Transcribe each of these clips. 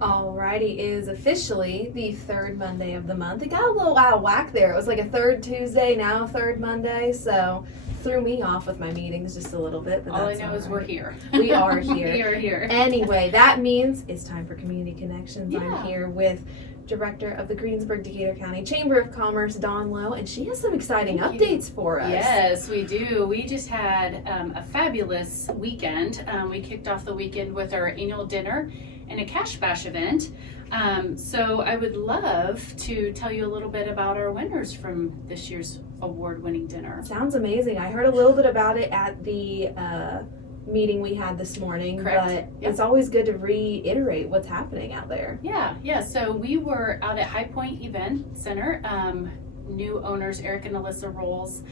Alrighty, it is officially the third Monday of the month. It got a little out of whack there. It was like a third Tuesday, now a third Monday, so threw me off with my meetings just a little bit. But all I know is we're here. We are here. We are here. Anyway, that means it's time for Community Connections. Yeah. I'm here with Director of the Greensburg Decatur County Chamber of Commerce, Dawn Lowe, and she has some exciting updates for us. Yes, we do. We just had a fabulous weekend. We kicked off the weekend with our annual dinner and a cash bash event. So I would love to tell you a little bit about our winners from this year's award-winning dinner. Sounds amazing. I heard a little bit about it at the meeting we had this morning. Correct. But Yep. It's always good to reiterate what's happening out there. Yeah. So we were out at High Point Event Center. New owners, Eric and Alyssa Rolls,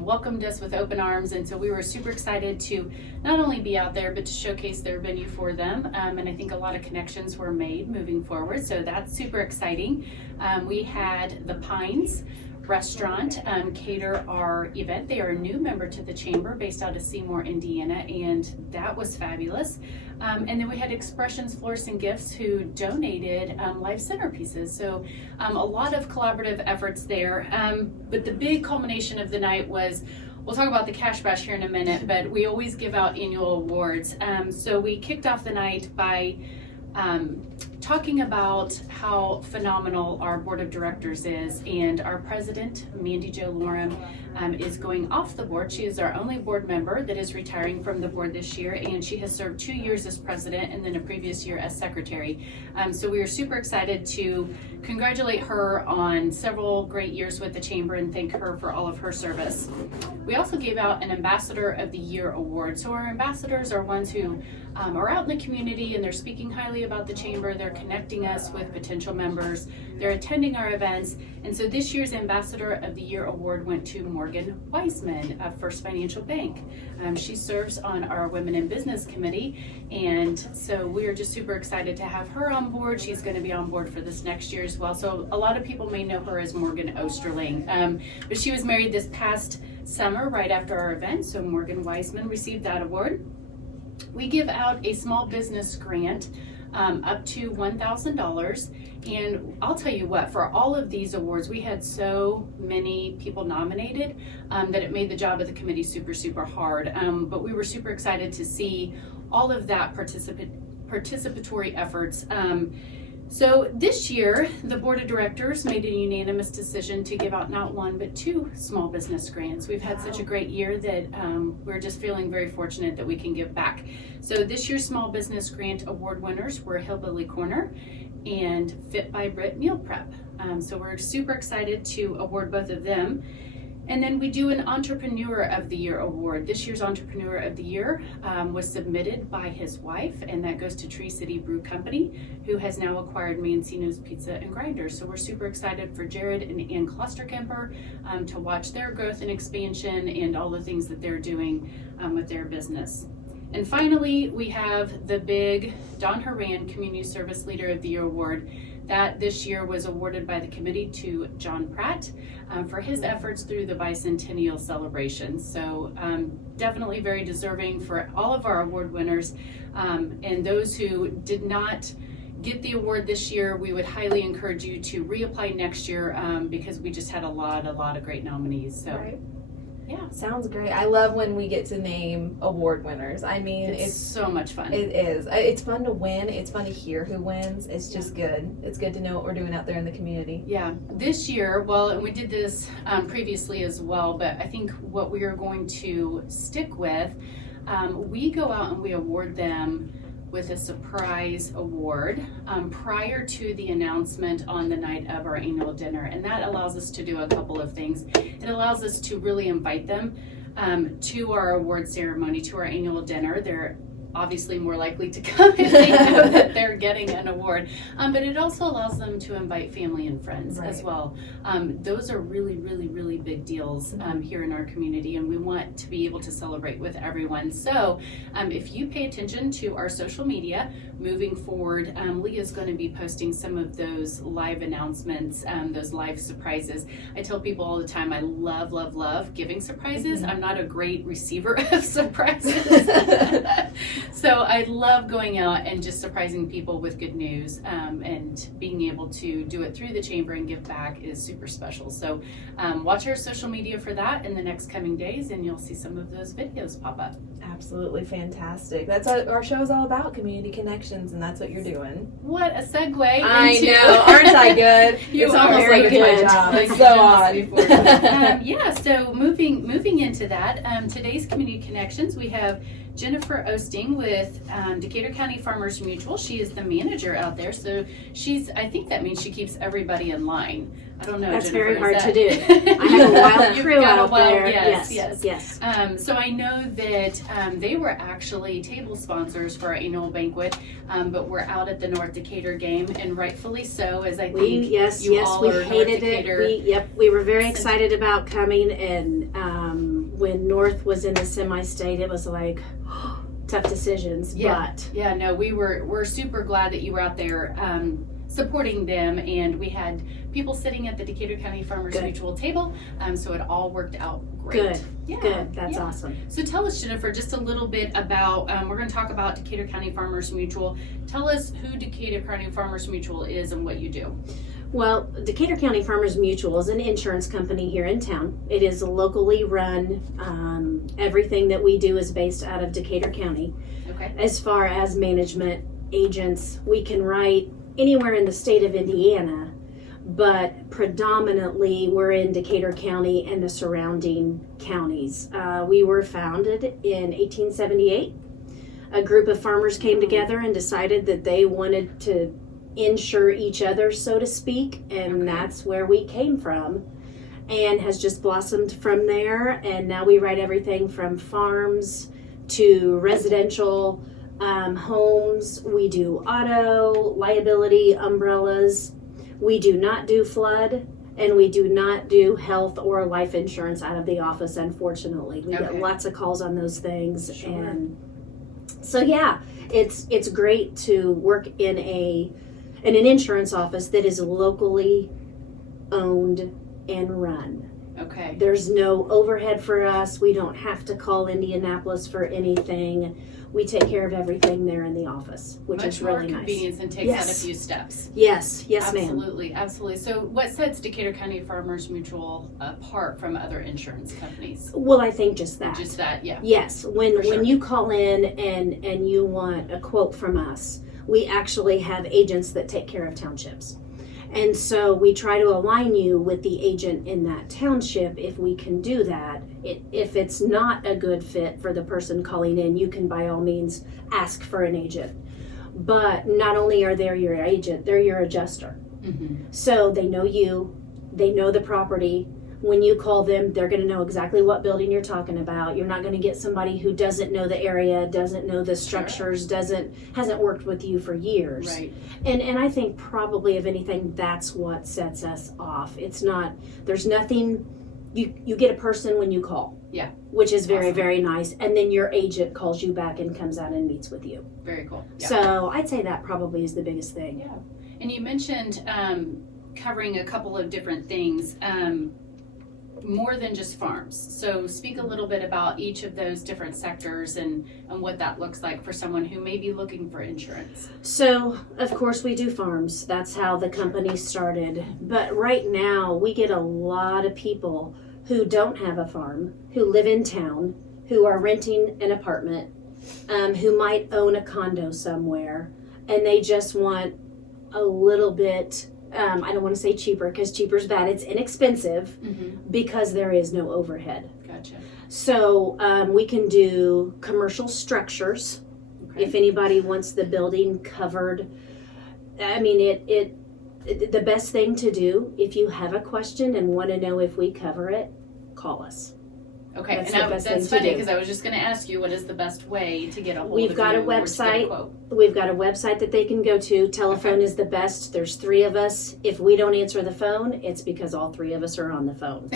welcomed us with open arms, and so we were super excited to not only be out there, but to showcase their venue for them. And I think a lot of connections were made moving forward, so that's super exciting. We had the Pines Restaurant cater our event. They are a new member to the chamber based out of Seymour, Indiana, and that was fabulous. And then we had Expressions Florists and Gifts who donated live centerpieces. So a lot of collaborative efforts there. But the big culmination of the night was, we'll talk about the cash bash here in a minute, but we always give out annual awards. So we kicked off the night by talking about how phenomenal our board of directors is, and our president, Mandy Jo Loram, is going off the board. She is our only board member that is retiring from the board this year, and she has served 2 years as president and then a previous year as secretary. So we are super excited to congratulate her on several great years with the chamber and thank her for all of her service. We also gave out an Ambassador of the Year award. So our ambassadors are ones who are out in the community and they're speaking highly about the chamber. They're connecting us with potential members. They're attending our events. And so this year's Ambassador of the Year award went to Morgan Wiseman of First Financial Bank. She serves on our Women in Business Committee, and so we are just super excited to have her on board. She's going to be on board for this next year as well. So a lot of people may know her as Morgan Osterling, but she was married this past summer right after our event, so Morgan Wiseman received that award. We give out a small business grant up to $1,000, and I'll tell you what, for all of these awards we had so many people nominated that it made the job of the committee super hard, but we were super excited to see all of that participatory efforts. So this year, the board of directors made a unanimous decision to give out not one, but 2 small business grants. We've had such a great year that we're just feeling very fortunate that we can give back. So this year's small business grant award winners were Hillbilly Corner and Fit by Brit Meal Prep. So we're super excited to award both of them. And then we do an Entrepreneur of the Year award. This year's Entrepreneur of the Year was submitted by his wife, and that goes to Tree City Brew Company, who has now acquired Mancino's Pizza and Grinders. So we're super excited for Jared and Ann Klosterkemper to watch their growth and expansion and all the things that they're doing with their business. And finally, we have the big Don Horan Community Service Leader of the Year award. That this year was awarded by the committee to John Pratt for his efforts through the bicentennial celebration. So definitely very deserving for all of our award winners. And those who did not get the award this year, we would highly encourage you to reapply next year because we just had a lot of great nominees. So. Right. Yeah. Sounds great. I love when we get to name award winners. I mean, it's so much fun. It is. It's fun to win. It's fun to hear who wins. It's just good. It's good to know what we're doing out there in the community. Yeah. This year, well, and we did this previously as well, but I think what we are going to stick with, we go out and we award them with a surprise award prior to the announcement on the night of our annual dinner. And that allows us to do a couple of things. It allows us to really invite them to our award ceremony, to our annual dinner. They're obviously more likely to come if they know that they're getting an award. But it also allows them to invite family and friends as well. Those are really big deals here in our community, and we want to be able to celebrate with everyone. So if you pay attention to our social media moving forward, Leah's going to be posting some of those live announcements, those live surprises. I tell people all the time I love giving surprises. I'm not a great receiver of surprises. So I love going out and just surprising people with good news, and being able to do it through the chamber and give back is super special. So watch our social media for that in the next coming days, and you'll see some of those videos pop up. Absolutely fantastic. That's what our show is all about, community connections, and that's what you're doing. What a segue I into know, aren't I good? You it's are almost very like it's my good. job. Like It's you've so done this before. odd. Yeah, so moving into that, today's Community Connections, we have Jennifer Osting with Decatur County Farmers Mutual. She is the manager out there, so I think that means she keeps everybody in line. I don't know, That's Jennifer, very hard is to that- do. I have a wild You've crew got a out wild- there. Yes. So I know that they were actually table sponsors for our annual banquet, but we're out at the North Decatur game, and rightfully so, as I think We all we are hated North it. Decatur. We were very excited about coming, and when North was in the semi-state, it was like tough decisions. Yeah. But Yeah, no, we're super glad that you were out there supporting them, and we had people sitting at the Decatur County Farmers Good. Mutual table, so it all worked out great. Good. Yeah. good, that's yeah. awesome. So tell us, Jennifer, just a little bit about, we're going to talk about Decatur County Farmers Mutual. Tell us who Decatur County Farmers Mutual is and what you do. Well, Decatur County Farmers Mutual is an insurance company here in town. It is locally run. Everything that we do is based out of Decatur County. Okay. As far as management agents, we can write anywhere in the state of Indiana, but predominantly we're in Decatur County and the surrounding counties. We were founded in 1878. A group of farmers came together and decided that they wanted to insure each other, so to speak, and that's where we came from, and has just blossomed from there. And now we write everything from farms to residential homes. We do auto, liability, umbrellas. We do not do flood, and we do not do health or life insurance out of the office, unfortunately. We get lots of calls on those things. Sure. And so yeah, it's great to work in an insurance office that is locally owned and run. Okay. There's no overhead for us. We don't have to call Indianapolis for anything. We take care of everything there in the office, which Much is really more nice. convenience and takes out a few steps. Yes, ma'am. Absolutely. So what sets Decatur County Farmers Mutual apart from other insurance companies? Well, I think just that. Just that, yeah. Yes, For when sure. you call in and you want a quote from us, we actually have agents that take care of townships. And so we try to align you with the agent in that township if we can do that. If it's not a good fit for the person calling in, you can by all means ask for an agent. But not only are they your agent, they're your adjuster. Mm-hmm. So they know you, they know the property. When you call them, they're going to know exactly what building you're talking about. You're not going to get somebody who doesn't know the area, doesn't know the structures, hasn't worked with you for years. Right. And I think probably of anything, that's what sets us off. It's not, there's nothing, you get a person when you call. Yeah. Which is very, Awesome. very nice. And then your agent calls you back and comes out and meets with you. Very cool. Yeah. So I'd say that probably is the biggest thing. Yeah. And you mentioned covering a couple of different things, more than just farms. So speak a little bit about each of those different sectors and what that looks like for someone who may be looking for insurance. So, of course, we do farms. That's how the company started. But right now, we get a lot of people who don't have a farm, who live in town, who are renting an apartment, who might own a condo somewhere, and they just want a little bit, I don't want to say cheaper because cheaper is bad. It's inexpensive because there is no overhead. Gotcha. So we can do commercial structures. Okay. If anybody wants the building covered, I mean, the best thing to do, if you have a question and want to know if we cover it, call us. Okay, That's and the best that's thing to funny do. because I was just going to ask you what is the best way to get a hold We've of got you a or to get website. quote? We've got a website that they can go to. Telephone is the best. There's 3 of us. If we don't answer the phone, it's because all 3 of us are on the phone.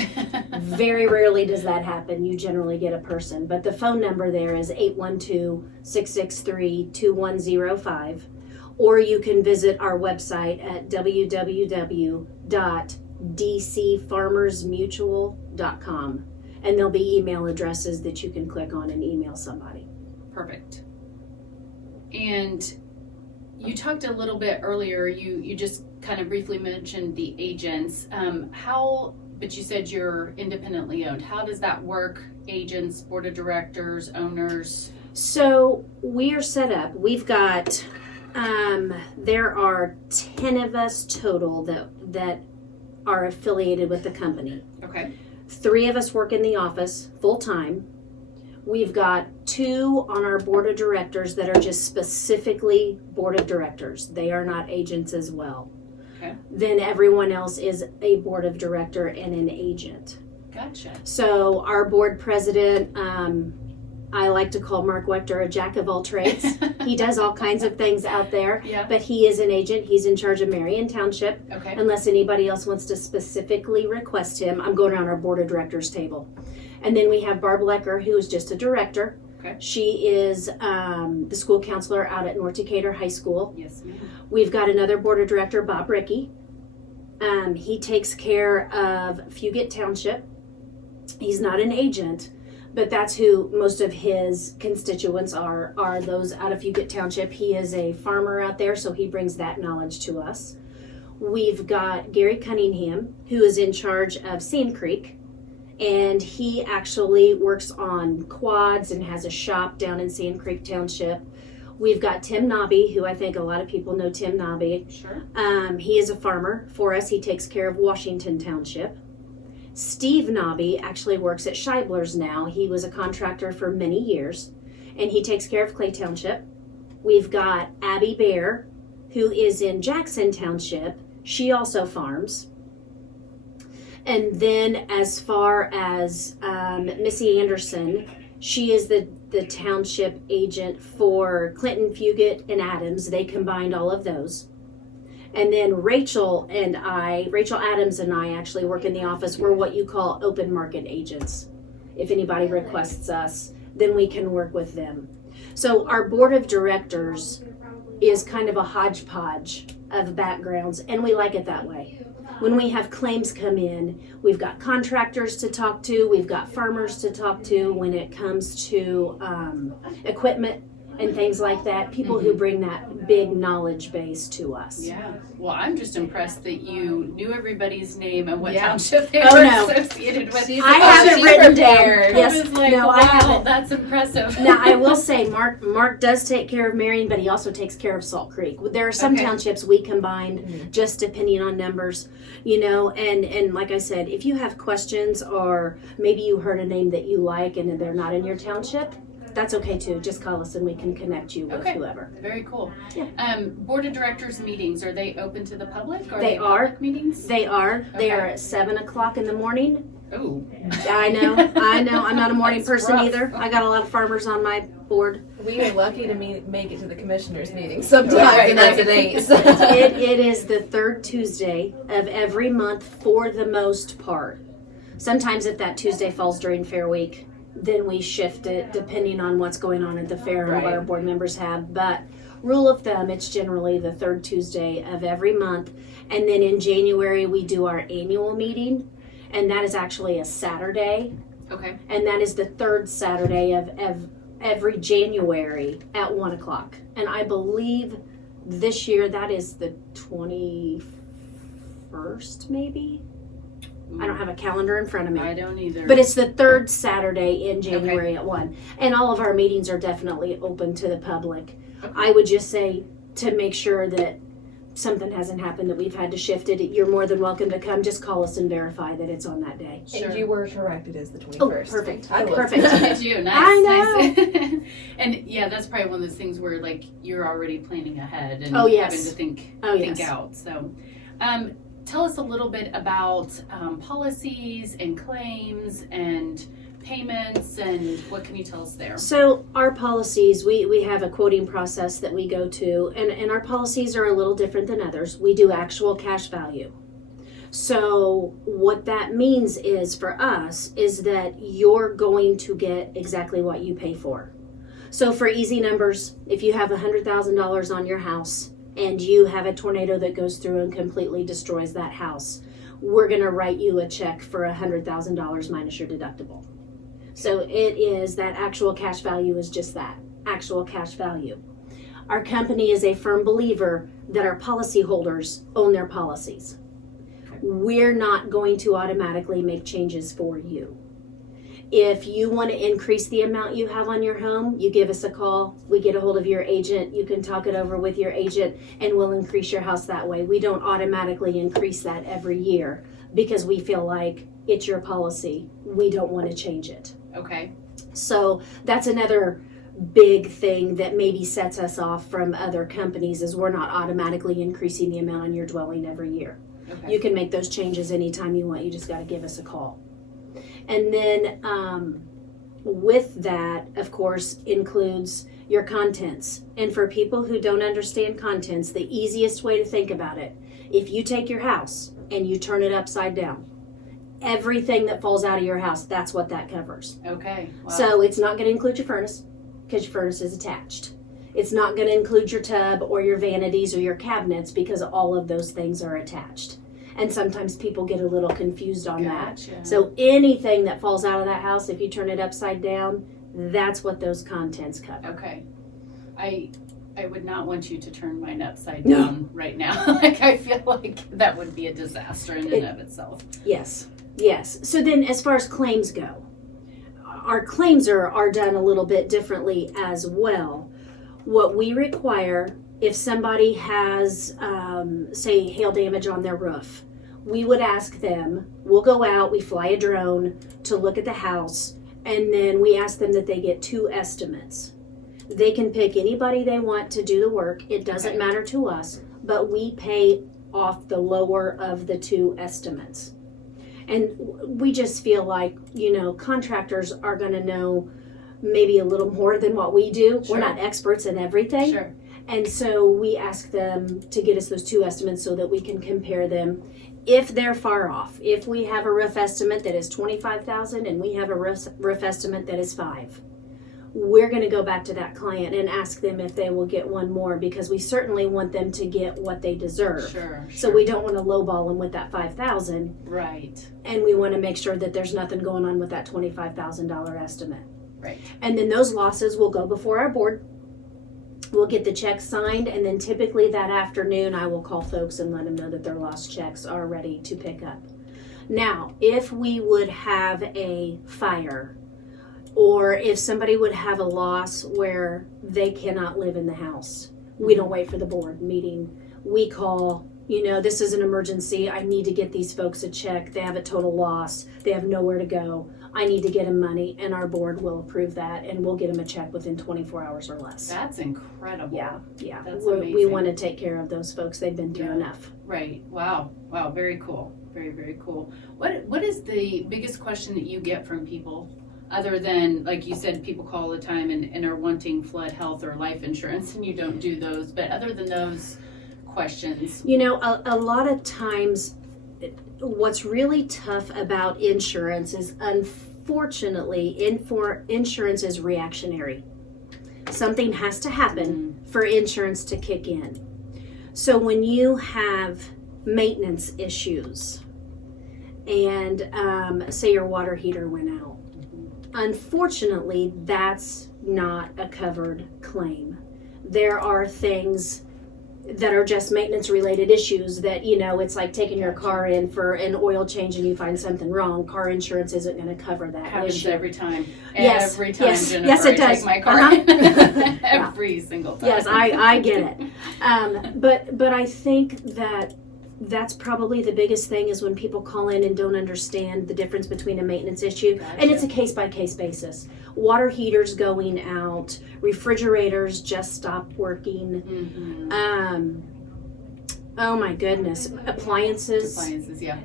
Very rarely does that happen. You generally get a person. But the phone number there is 812-663-2105. Or you can visit our website at www.dcfarmersmutual.com. And there'll be email addresses that you can click on and email somebody. Perfect. And you talked a little bit earlier, you just kind of briefly mentioned the agents. But you said you're independently owned. How does that work? Agents, board of directors, owners? So we are set up. We've got, there are 10 of us total that are affiliated with the company. Okay. 3 of us work in the office full time. We've got 2 on our board of directors that are just specifically board of directors. They are not agents as well. Okay. Then everyone else is a board of director and an agent. Gotcha. So our board president, I like to call Mark Wechter a jack of all trades. He does all kinds of things out there, Yeah. but he is an agent. He's in charge of Marion Township. Okay. Unless anybody else wants to specifically request him, I'm going around our board of directors table. And then we have Barb Lecker, who is just a director. Okay. She is the school counselor out at North Decatur High School. Yes, ma'am. We've got another board of director, Bob Rickey. He takes care of Fugate Township. He's not an agent, but that's who most of his constituents are those out of Fugate Township. He is a farmer out there, so he brings that knowledge to us. We've got Gary Cunningham, who is in charge of Sand Creek, and he actually works on quads and has a shop down in Sand Creek Township. We've got Tim Nobby, who I think a lot of people know Tim Nobby. Sure. He is a farmer for us. He takes care of Washington Township. Steve Nobby actually works at Scheibler's now. He was a contractor for many years, and he takes care of Clay Township. We've got Abby Bear, who is in Jackson Township. She also farms. And then as far as Missy Anderson, she is the township agent for Clinton, Fugate, and Adams. They combined all of those. And then Rachel Adams and I actually work in the office. We're what you call open market agents. If anybody requests us, then we can work with them. So our board of directors is kind of a hodgepodge of backgrounds, and we like it that way. When we have claims come in, we've got contractors to talk to, we've got farmers to talk to when it comes to equipment and things like that, people who bring that big knowledge base to us. Yeah. Well, I'm just impressed that you knew everybody's name and what Yeah. township they Oh, were no. associated with. I have it written down. prepared. Yes, I was like, no, wow, I have it. that's impressive. Now, I will say Mark does take care of Marion, but he also takes care of Salt Creek. There are some Okay. townships we combined just depending on numbers, and like I said, if you have questions or maybe you heard a name that you like and they're not in your township, that's okay too. Just call us and we can connect you with Okay. whoever. Very cool. Yeah. Board of directors meetings, are they open to the public? They are. Public meetings? They are. They are Okay. at 7:00 in the morning. Oh. I know. I'm not a morning That's person rough. either. I got a lot of farmers on my board. We are lucky to make it to the commissioners meeting sometimes, Right, and that's right. an 8. It is the third Tuesday of every month for the most part. Sometimes if that Tuesday falls during Fair Week, then we shift it depending on what's going on at the fair and what Right. our board members have. But rule of thumb, it's generally the third Tuesday of every month. And then in January, we do our annual meeting, and that is actually a Saturday. Okay. And that is the third Saturday of every January at 1:00. And I believe this year that is the 21st, maybe? I don't have a calendar in front of me. I don't either. But it's the third Saturday in January at 1. And all of our meetings are definitely open to the public. Okay. I would just say to make sure that something hasn't happened that we've had to shift it, you're more than welcome to come. Just call us and verify that it's on that day. Sure. And you were correct, it is the Oh, 21st. perfect. I looked. Perfect. Did you? Nice. I know. Nice. And yeah, that's probably one of those things where like you're already planning ahead and Oh, yes. having to think Yes. out. So, tell us a little bit about policies and claims and payments and what can you tell us there? So our policies, we have a quoting process that we go to, and our policies are a little different than others. We do actual cash value. So what that means is for us is that you're going to get exactly what you pay for. So for easy numbers, if you have $100,000 on your house and you have a tornado that goes through and completely destroys that house, we're going to write you a check for $100,000 minus your deductible. So it is that actual cash value is just that, actual cash value. Our company is a firm believer that our policyholders own their policies. We're not going to automatically make changes for you. If you want to increase the amount you have on your home, you give us a call. We get a hold of your agent. You can talk it over with your agent, and we'll increase your house that way. We don't automatically increase that every year because we feel like it's your policy. We don't want to change it. Okay. So that's another big thing that maybe sets us off from other companies, is we're not automatically increasing the amount on your dwelling every year. Okay. You can make those changes anytime you want. You just got to give us a call. And then with that, of course, includes your contents. And for people who don't understand contents, the easiest way to think about it, if you take your house and you turn it upside down, everything that falls out of your house, that's what that covers. Okay. Wow. So it's not going to include your furnace because your furnace is attached. It's not going to include your tub or your vanities or your cabinets because all of those things are attached. And sometimes people get a little confused on Gotcha. that. So anything that falls out of that house, if you turn it upside down, that's what those contents cover. Okay. I would not want you to turn mine upside No. down right now. Like, I feel like that would be a disaster in and of itself. Yes. So then as far as claims go, our claims are done a little bit differently as well. What we require, if somebody has, say, hail damage on their roof, we would ask them, we'll go out, we fly a drone to look at the house, and then we ask them that they get 2 estimates. They can pick anybody they want to do the work. It doesn't Okay. matter to us, but we pay off the lower of the 2 estimates. And we just feel like, contractors are going to know maybe a little more than what we do. Sure. We're not experts in everything. Sure. And so we ask them to get us those 2 estimates so that we can compare them. If they're far off, if we have a roof estimate that is $25,000 and we have a roof estimate that is $5,000, we're going to go back to that client and ask them if they will get one more, because we certainly want them to get what they deserve. Sure. So we don't want to lowball them with that $5,000, Right. and we want to make sure that there's nothing going on with that $25,000 estimate. Right. And then those losses will go before our board. We'll get the checks signed, and then typically that afternoon I will call folks and let them know that their lost checks are ready to pick up. Now, if we would have a fire, or if somebody would have a loss where they cannot live in the house, we don't wait for the board meeting. We call, this is an emergency. I need to get these folks a check. They have a total loss. They have nowhere to go. I need to get them money, and our board will approve that, and we'll get them a check within 24 hours or less. That's incredible. Yeah. That's We amazing. want to take care of those folks. They've been through Yeah. enough. Right. Wow. Very cool. Very, very cool. What is the biggest question that you get from people, other than, like you said, people call all the time and are wanting flood, health, or life insurance, and you don't do those, but other than those questions? A lot of times what's really tough about insurance is, unfortunately, insurance is reactionary. Something has to happen for insurance to kick in. So when you have maintenance issues and say your water heater went out, unfortunately, that's not a covered claim. There are things that are just maintenance related issues that, it's like taking your car in for an oil change and you find something wrong. Car insurance isn't going to cover that Happens issue. every time. Yes, Every time, yes, Jennifer, yes, it I does. take my car Uh-huh. every single time. Yes, I get it. But I think that's probably the biggest thing, is when people call in and don't understand the difference between a maintenance issue. Gotcha. And it's a case-by-case basis. Water heaters going out, refrigerators just stopped working. Mhm. Oh my goodness, appliances. Yeah.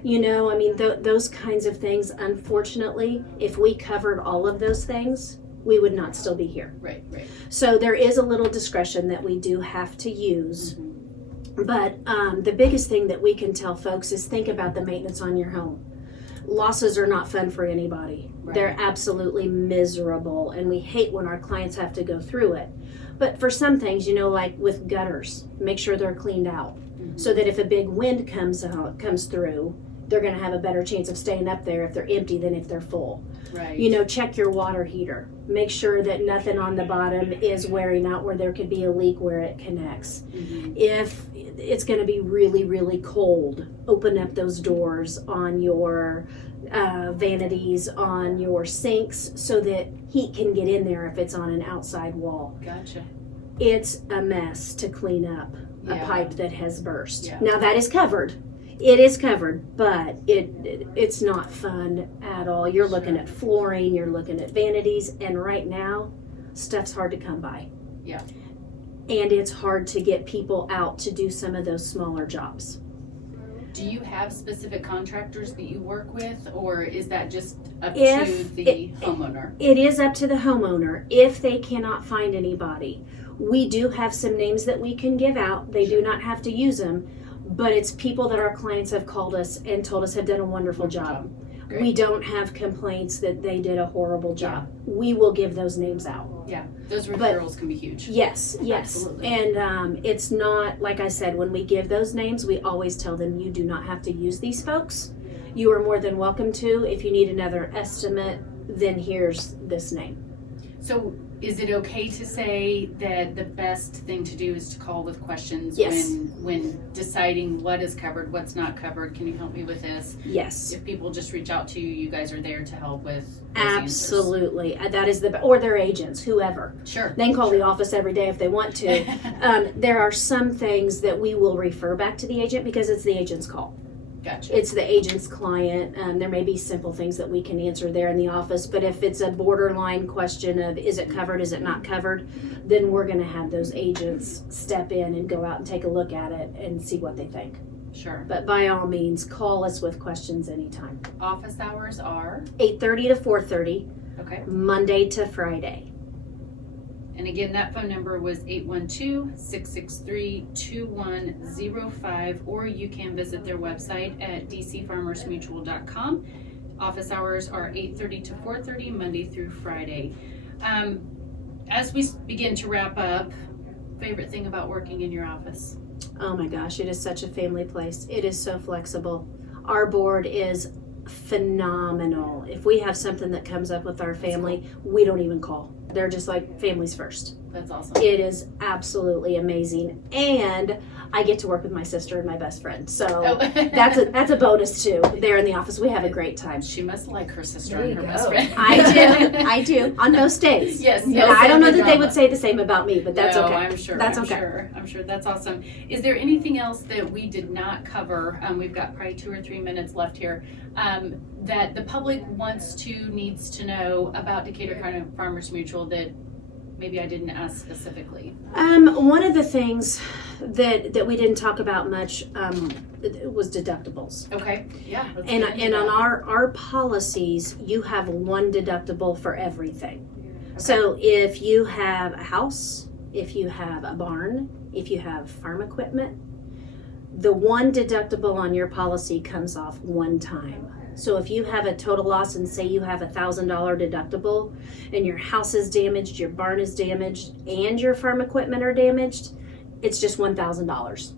Those kinds of things. Unfortunately, if we covered all of those things, we would not still be here. Right. So there is a little discretion that we do have to use. But the biggest thing that we can tell folks is think about the maintenance on your home. Losses are not fun for anybody. Right. They're absolutely miserable, and we hate when our clients have to go through it. But for some things, like with gutters, make sure they're cleaned out so that if a big wind comes through, they're going to have a better chance of staying up there if they're empty than if they're full. Right. You know, check your water heater. Make sure that nothing on the bottom is wearing out where there could be a leak where it connects. Mhm. If it's going to be really, really cold, open up those doors on your vanities, on your sinks, so that heat can get in there if it's on an outside wall. Gotcha. It's a mess to clean up a Yeah. pipe that has burst. Yeah. Now that is covered. It is covered, but it's not fun at all. You're looking Sure. at flooring, you're looking at vanities, and right now, stuff's hard to come by. Yeah. And it's hard to get people out to do some of those smaller jobs. Do you have specific contractors that you work with, or is that just up If to the homeowner? It is up to the homeowner if they cannot find anybody. We do have some names that we can give out. They do not have to use them, but it's people that our clients have called us and told us have done a wonderful job. Great. We don't have complaints that they did a horrible job. We will give those names out. Yeah, those But- referrals can be huge. Yes, yes. Absolutely. And it's not, like I said, when we give those names, we always tell them you do not have to use these folks. You are more than welcome to. If you need another estimate, then here's this name. So is it okay to say that the best thing to do is to call with questions Yes. when deciding what is covered, what's not covered? Can you help me with this? Yes. If people just reach out to you, you guys are there to help with those answers. Absolutely. That is or their agents, whoever. Sure. They can call the office every day if they want to. There are some things that we will refer back to the agent because it's the agent's call. Gotcha. It's the agent's client. There may be simple things that we can answer there in the office, but if it's a borderline question of is it covered, is it not covered, then we're going to have those agents step in and go out and take a look at it and see what they think. Sure. But by all means, call us with questions anytime. Office hours are 8:30 to 4:30, okay. Monday to Friday. And again, that phone number was 812-663-2105, or you can visit their website at dcfarmersmutual.com. Office hours are 8:30 to 4:30, Monday through Friday. As we begin to wrap up, favorite thing about working in your office? Oh my gosh, it is such a family place. It is so flexible. Our board is phenomenal. If we have something that comes up with our family, we don't even call. They're just like families first. That's awesome. It is absolutely amazing. And I get to work with my sister and my best friend. So that's a bonus too. There in the office, we have a great time. She must like her sister There and you her go. best friend. I do. On most days. Yes. And yes. I don't know that they Drama. would say the same about me, but that's No, okay. I'm sure. That's I'm okay. Sure. I'm sure. That's awesome. Is there anything else that we did not cover? We've got probably 2 or 3 minutes left here. That the public needs to know about Decatur County Farmers Mutual that maybe I didn't ask specifically. One of the things that we didn't talk about much was deductibles. Okay. Yeah. let's And get into and on that. our policies, you have one deductible for everything. So if you have a house, if you have a barn, if you have farm equipment, the one deductible on your policy comes off one time. So if you have a total loss and say you have $1,000 deductible and your house is damaged, your barn is damaged, and your farm equipment are damaged, it's just $1,000.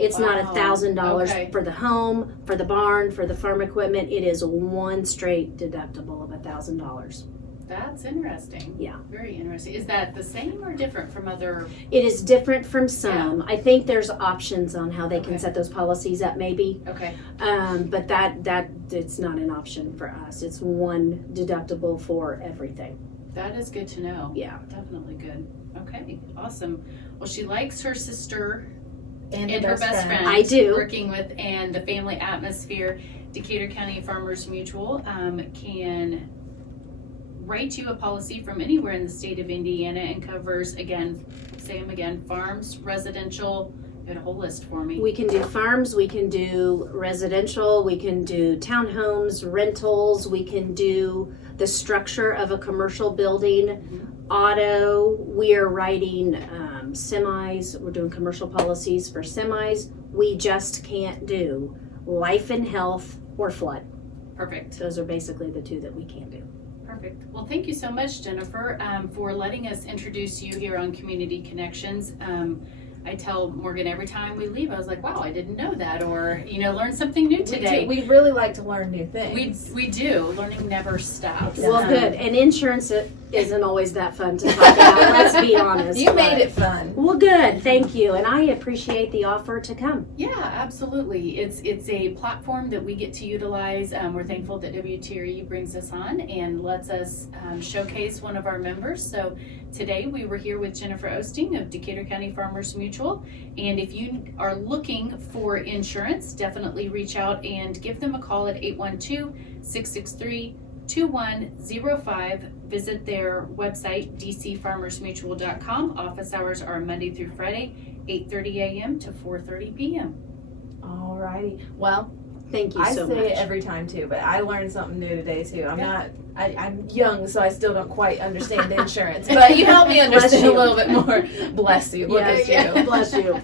It's not Wow. $1,000 Okay. for the home, for the barn, for the farm equipment. It is one straight deductible of $1,000. That's interesting. Yeah. Very interesting. Is that the same or different from other? It is different from some. I think there's options on how they can Okay. set those policies up maybe. Okay. But that it's not an option for us. It's one deductible for everything. That is good to know. Yeah. Definitely good. Okay. Awesome. Well, she likes her sister And her best friend. I do. Working with and the family atmosphere. Decatur County Farmers Mutual can write you a policy from anywhere in the state of Indiana and covers, again, say them again, farms, residential. You had a whole list for me. We can do farms, we can do residential, we can do townhomes, rentals, we can do the structure of a commercial building, auto. We are writing semis. We're doing commercial policies for semis. We just can't do life and health or flood. Perfect. Those are basically the two that we can do. Perfect. Well, thank you so much, Jennifer, for letting us introduce you here on Community Connections. I tell Morgan every time we leave, I was like, wow, I didn't know that, or, learn something new today. We really like to learn new things. We do. Learning never stops. Well, good. And insurance isn't always that fun to talk about. Let's be honest. You made it fun. Well, good. Thank you. And I appreciate the offer to come. Yeah, absolutely. It's a platform that we get to utilize. We're thankful that WTRE brings us on and lets us showcase one of our members. So today we were here with Jennifer Osting of Decatur County Farmers Mutual. And if you are looking for insurance, definitely reach out and give them a call at 812-663-2105. Visit their website, dcfarmersmutual.com. Office hours are Monday through Friday, 8:30 a.m. to 4:30 p.m. Alrighty. Well, Thank you so much. I say it every time too, but I learned something new today too. I'm young, so I still don't quite understand insurance, but you help me understand a little bit more. Bless you. Look at you. Bless you.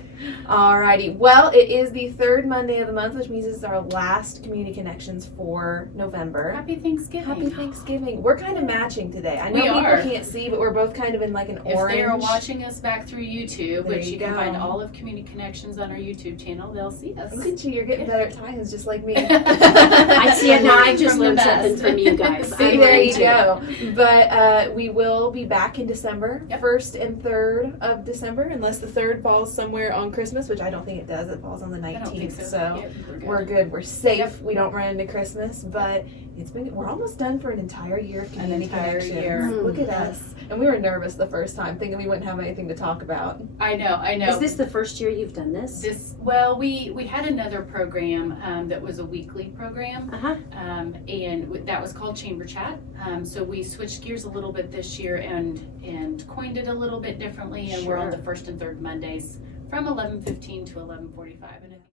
Alrighty. Well, it is the third Monday of the month, which means it's our last Community Connections for November. Happy Thanksgiving. Happy Thanksgiving. We're kind of matching today. I know We are. people can't see, but we're both kind of in like an If orange. they are watching us back through YouTube, There which you you can go. find all of Community Connections on our YouTube channel, they'll see us. Look at you. You're getting better at tie-ins just like me. I see it now. I just From the learned best. something from you guys. See, I'm there you into it. go. But we will be back in December, Yep. 1st and 3rd of December, unless the 3rd falls somewhere on Christmas, which I don't think it does. It falls on the 19th, I don't think so. Yep, we're good. We're safe. We don't run into Christmas, but we're almost done for an entire year of Community entire Connections. year. Look at us. And we were nervous the first time, thinking we wouldn't have anything to talk about. I know. Is this the first year you've done this? We had another program that was a weekly program, Uh-huh. and that was called Chamber Chat. So we switched gears a little bit this year and coined it a little bit differently, and we're on Sure. the first and third Mondays from 11:15 to 11:45. And